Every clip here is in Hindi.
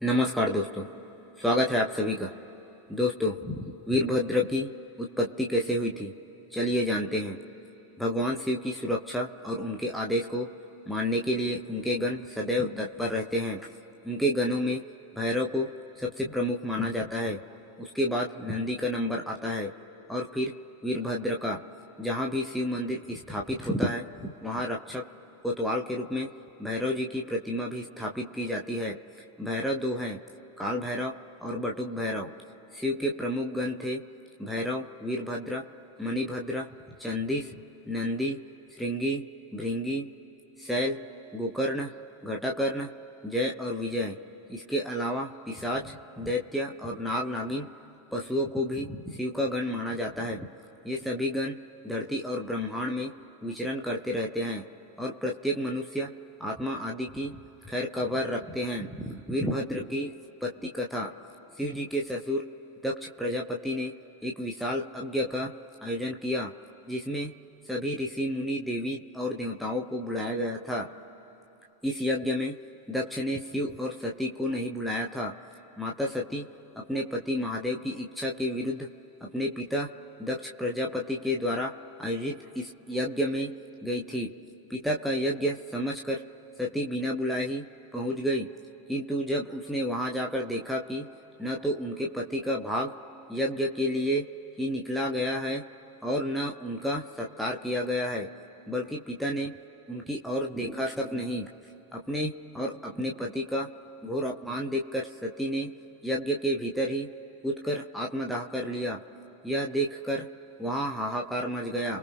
नमस्कार दोस्तों, स्वागत है आप सभी का। दोस्तों, वीरभद्र की उत्पत्ति कैसे हुई थी, चलिए जानते हैं। भगवान शिव की सुरक्षा और उनके आदेश को मानने के लिए उनके गण सदैव तत्पर रहते हैं। उनके गणों में भैरव को सबसे प्रमुख माना जाता है, उसके बाद नंदी का नंबर आता है और फिर वीरभद्र का। जहाँ भी शिव मंदिर स्थापित होता है वहाँ रक्षक कोतवाल के रूप में भैरव जी की प्रतिमा भी स्थापित की जाती है। भैरव दो हैं, काल भैरव और बटुक भैरव। शिव के प्रमुख गण थे भैरव, वीरभद्र, मणिभद्र, चंदीस, नंदी, श्रृंगी, भृंगी, शैल, गोकर्ण, घटाकर्ण, जय और विजय। इसके अलावा पिशाच, दैत्य और नाग नागिन पशुओं को भी शिव का गण माना जाता है। ये सभी गण धरती और ब्रह्मांड में विचरण करते रहते हैं और प्रत्येक मनुष्य आत्मा आदि की खैर खबर रखते हैं। वीरभद्र की उत्पत्ति कथा। शिव जी के ससुर दक्ष प्रजापति ने एक विशाल यज्ञ का आयोजन किया, जिसमें सभी ऋषि मुनि, देवी और देवताओं को बुलाया गया था। इस यज्ञ में दक्ष ने शिव और सती को नहीं बुलाया था। माता सती अपने पति महादेव की इच्छा के विरुद्ध अपने पिता दक्ष प्रजापति के द्वारा आयोजित इस यज्ञ में गई थी। पिता का यज्ञ समझकर सती बिना बुलाए ही पहुंच गई, किंतु जब उसने वहां जाकर देखा कि न तो उनके पति का भाग यज्ञ के लिए ही निकला गया है और न उनका सत्कार किया गया है, बल्कि पिता ने उनकी ओर देखा तक नहीं। अपने और अपने पति का घोर अपमान देखकर सती ने यज्ञ के भीतर ही कूदकर आत्मदाह कर लिया। यह देखकर वहाँ हाहाकार मच गया।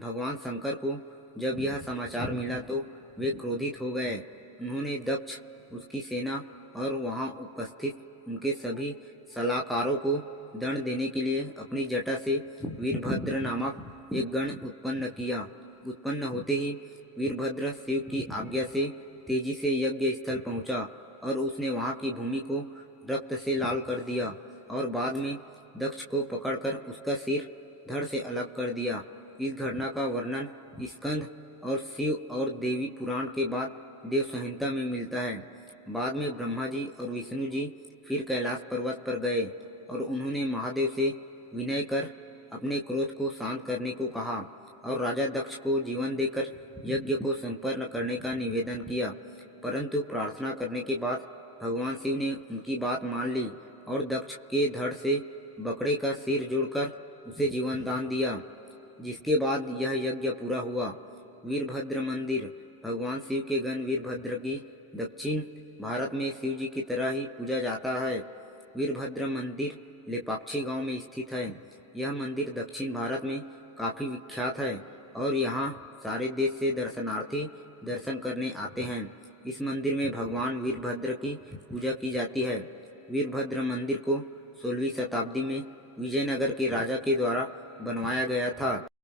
भगवान शंकर को जब यह समाचार मिला तो वे क्रोधित हो गए। उन्होंने दक्ष, उसकी सेना और वहाँ उपस्थित उनके सभी सलाहकारों को दंड देने के लिए अपनी जटा से वीरभद्र नामक एक गण उत्पन्न होते ही वीरभद्र शिव की आज्ञा से तेजी से यज्ञ स्थल पहुंचा और उसने वहां की भूमि को रक्त से लाल कर दिया और बाद में दक्ष को पकड़कर उसका सिर धड़ से अलग कर दिया। इस घटना का वर्णन स्कंद और शिव और देवी पुराण के बाद देव संहिता में मिलता है। बाद में ब्रह्मा जी और विष्णु जी फिर कैलाश पर्वत पर गए और उन्होंने महादेव से विनय कर अपने क्रोध को शांत करने को कहा और राजा दक्ष को जीवन देकर यज्ञ को संपन्न करने का निवेदन किया। परंतु प्रार्थना करने के बाद भगवान शिव ने उनकी बात मान ली और दक्ष के धड़ से बकरे का सिर जोड़कर उसे जीवन दान दिया, जिसके बाद यह यज्ञ पूरा हुआ। वीरभद्र मंदिर। भगवान शिव के गण वीरभद्र की दक्षिण भारत में शिव जी की तरह ही पूजा जाता है। वीरभद्र मंदिर लेपाक्षी गांव में स्थित है। यह मंदिर दक्षिण भारत में काफ़ी विख्यात है और यहाँ सारे देश से दर्शनार्थी दर्शन करने आते हैं। इस मंदिर में भगवान वीरभद्र की पूजा की जाती है। वीरभद्र मंदिर को 16वीं शताब्दी में विजयनगर के राजा के द्वारा बनवाया गया था।